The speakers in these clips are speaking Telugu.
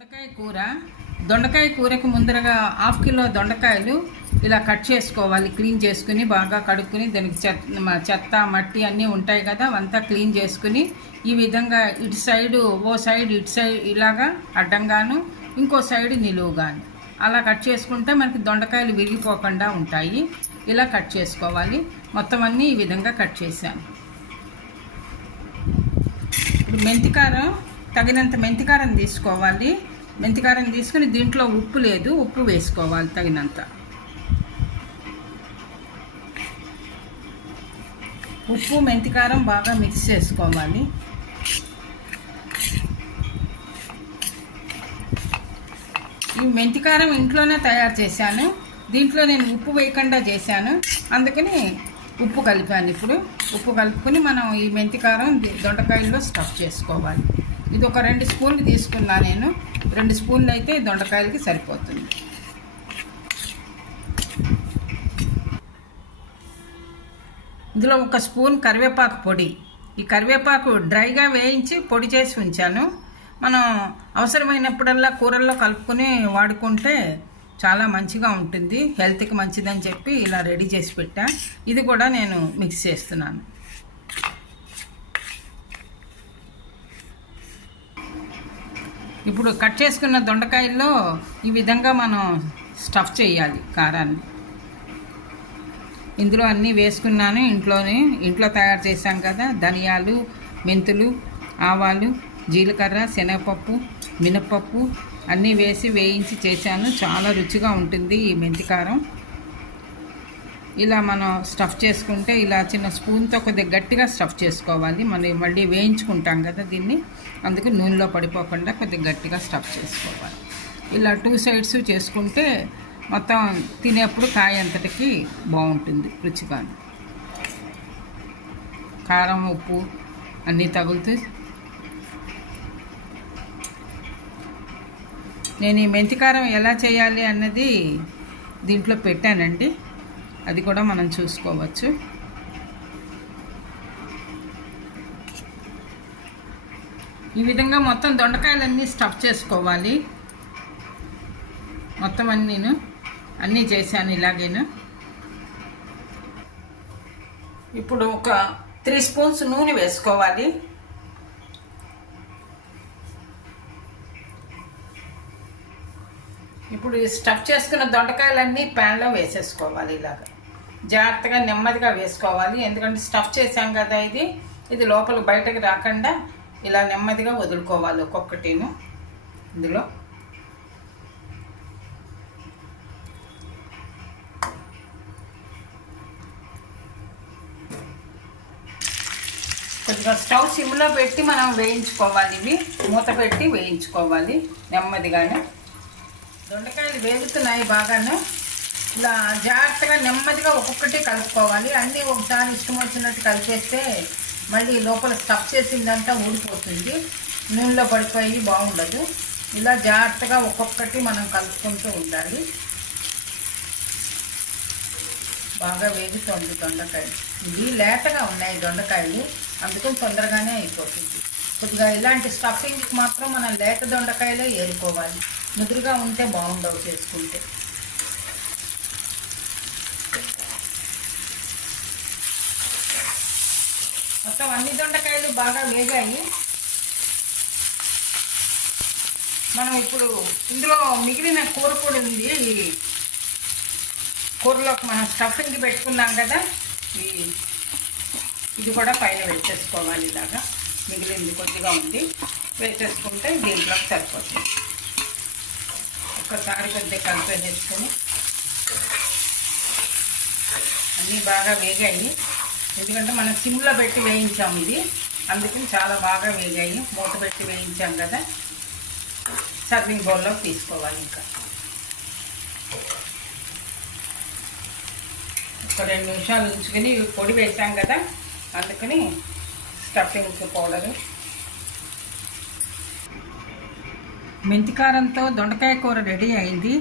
దొండకాయ కూర. దొండకాయ కూరకు ముందరగా హాఫ్ కిలో దొండకాయలు ఇలా కట్ చేసుకోవాలి. క్లీన్ చేసుకుని బాగా కడుక్కుని దానికి చెత్త చెత్త మట్టి అన్నీ ఉంటాయి కదా అవంతా క్లీన్ చేసుకుని ఈ విధంగా ఇటు సైడు ఓ సైడ్ ఇటు సైడ్ ఇలాగా అడ్డంగాను ఇంకో సైడ్ నిలువుగాను. అలా కట్ చేసుకుంటే మనకి దొండకాయలు విరిగిపోకుండా ఉంటాయి. ఇలా కట్ చేసుకోవాలి. మొత్తం అన్నీ ఈ విధంగా కట్ చేశాను. ఇప్పుడు మెంతికారం తగినంత మెంతికారం తీసుకోవాలి. మెంతికారం తీసుకుని దీంట్లో ఉప్పు లేదు ఉప్పు వేసుకోవాలి తగినంత. ఉప్పు మెంతికారం బాగా మిక్స్ చేసుకోవాలి. ఈ మెంతికారం ఇంట్లోనే తయారు చేశాను. దీంట్లో నేను ఉప్పు వేయకుండా చేశాను. అందుకని ఉప్పు కలిపాను ఇప్పుడు. ఉప్పు కలుపుకొని మనం ఈ మెంతికారం దొండకాయల్లో స్టఫ్ చేసుకోవాలి. ఇది ఒక రెండు స్పూన్లు తీసుకున్నా నేను. రెండు స్పూన్లు అయితే దొండకాయలకి సరిపోతుంది. ఇందులో ఒక స్పూన్ కరివేపాకు పొడి. ఈ కరివేపాకు డ్రైగా వేయించి పొడి చేసి ఉంచాను. మనం అవసరమైనప్పుడల్లా కూరల్లో కలుపుకొని వాడుకుంటే చాలా మంచిగా ఉంటుంది. హెల్త్కి మంచిదని చెప్పి ఇలా రెడీ చేసి పెట్టా. ఇది కూడా నేను మిక్స్ చేస్తున్నాను. ఇప్పుడు కట్ చేసుకున్న దొండకాయల్లో ఈ విధంగా మనం స్టఫ్ చేయాలి కారాన్ని. ఇందులో అన్నీ వేసుకున్నాను. ఇంట్లోనే ఇంట్లో తయారు చేశాం కదా ధనియాలు మెంతులు ఆవాలు జీలకర్ర శనగపప్పు మినపప్పు అన్నీ వేసి వేయించి చేశాను. చాలా రుచిగా ఉంటుంది ఈ మెంతికారం ఇలా మనం స్టఫ్ చేసుకుంటే ఇలా చిన్న స్పూన్తో కొద్దిగా గట్టిగా స్టఫ్ చేసుకోవాలి. మనం మళ్ళీ వేయించుకుంటాం కదా దీన్ని. అందుకు నూనెలో పడిపోకుండా కొద్దిగా గట్టిగా స్టఫ్ చేసుకోవాలి. ఇలా టూ సైడ్స్ చేసుకుంటే మొత్తం తినేప్పుడు కాయ అంతటికి బాగుంటుంది రుచిగా కారం ఉప్పు అన్నీ తగులుతూ. నేను ఈ మెంతికారం ఎలా చేయాలి అన్నది దీంట్లో పెట్టానండి. అది కూడా మనం చూసుకోవచ్చు. ఈ విధంగా మొత్తం దొండకాయలన్నీ స్టఫ్ చేసుకోవాలి. మొత్తం అన్నీను అన్నీ చేశాను ఇలాగేను. ఇప్పుడు ఒక త్రీ స్పూన్స్ నూనె వేసుకోవాలి. ఇప్పుడు స్టఫ్ చేసుకున్న దొండకాయలన్నీ ప్యాన్లో వేసేసుకోవాలి ఇలాగా. జాగ్రత్తగా నెమ్మదిగా వేసుకోవాలి. ఎందుకంటే స్టఫ్ చేసాం కదా ఇది. ఇది లోపల బయటకు రాకుండా ఇలా నెమ్మదిగా వదులుకోవాలి ఒక్కొక్కటిను. ఇందులో. కొద్దిగా స్టవ్ సిమ్లో పెట్టి మనం వేయించుకోవాలి ఇవి. మూత పెట్టి వేయించుకోవాలి నెమ్మదిగానే. దొండకాయలు వేగుతున్నాయి బాగానే. ఇలా జాగ్రత్తగా నెమ్మదిగా ఒక్కొక్కటి కలుపుకోవాలి. అన్నీ ఒకసారి ఇష్టం వచ్చినట్టు కలిపేస్తే మళ్ళీ లోపల స్టఫ్ చేసిందంతా ఊడిపోతుంది. నూనెలో పడిపోయి బాగుండదు. ఇలా జాగ్రత్తగా ఒక్కొక్కటి మనం కలుపుకుంటూ ఉండాలి. బాగా వేగుతుంది దొండకాయలు ఇవి లేతగా ఉన్నాయి దొండకాయలు. అందుకని తొందరగానే అయిపోతుంది. కొద్దిగా ఇలాంటి స్టఫింగ్కి మాత్రం మనం లేత దొండకాయలే ఏరుకోవాలి. ముదురుగా ఉంటే బాగుండవు చేసుకుంటే. మొత్తం అన్ని దొండకాయలు బాగా వేగాయి. మనం ఇప్పుడు ఇందులో మిగిలిన కూర కూడా ఉంది. ఈ కూరలోకి మనం స్టఫింగ్ పెట్టుకున్నాం కదా ఈ ఇది కూడా పైన వేసేసుకోవాలి ఇలాగా. మిగిలింది కొద్దిగా ఉంది. వేసేసుకుంటే దీంట్లోకి సరిపోతుంది. ఒక్కసారి కొద్దిగా కలిపేసేసుకొని అన్నీ బాగా వేగాయి. ఎందుకంటే మనం సిమ్లో పెట్టి వేయించాం ఇది. అందుకని చాలా బాగా వేగాయి. మూత పెట్టి వేయించాం కదా. సర్వింగ్ బౌల్లోకి తీసుకోవాలి ఇంకా. ఒక రెండు నిమిషాలు ఉంచుకొని పొడి వేసాం కదా. అందుకని స్టఫింగ్ పౌడరు. మెంతికారంతో దొండకాయ కూర రెడీ అయింది.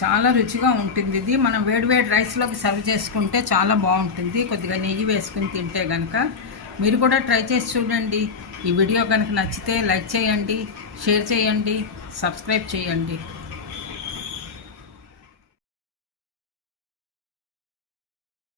చాలా రుచిగా ఉంటుంది ఇది. మనం వేడివేడి రైస్లోకి సర్వ్ చేసుకుంటే చాలా బాగుంటుంది. కొద్దిగా నెయ్యి వేసుకుని తింటే కనుక మీరు కూడా ట్రై చేసి చూడండి. ఈ వీడియో కనుక నచ్చితే లైక్ చేయండి షేర్ చేయండి సబ్స్క్రైబ్ చేయండి.